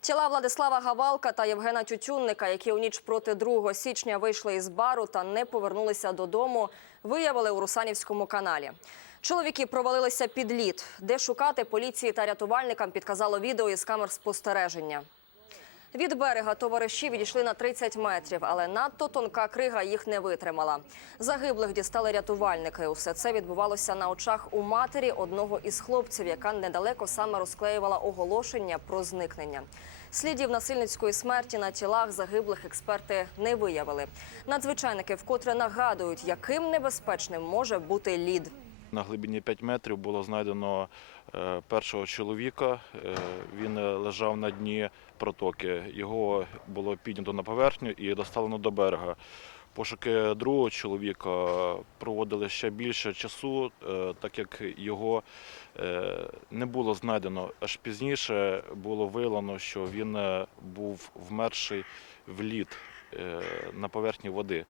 Тіла Владислава Гавалка та Євгена Тютюнника, які у ніч проти 2 січня вийшли із бару та не повернулися додому, виявили у Русанівському каналі. Чоловіки провалилися під лід. Де шукати поліції та рятувальникам підказало відео із камер спостереження. Від берега товариші відійшли на 30 метрів, але надто тонка крига їх не витримала. Загиблих дістали рятувальники. Усе це відбувалося на очах у матері одного із хлопців, яка недалеко саме розклеювала оголошення про зникнення. Слідів насильницької смерті на тілах загиблих експерти не виявили. Надзвичайники вкотре нагадують, яким небезпечним може бути лід. На глибині 5 метрів було знайдено е, першого чоловіка. Е, Він е, лежав на дні протоки. Його було піднято на поверхню і доставлено до берега. Пошуки другого чоловіка проводили ще більше часу, так як його не було знайдено. Аж пізніше було виявлено, що він був вмерший в лід на поверхні води.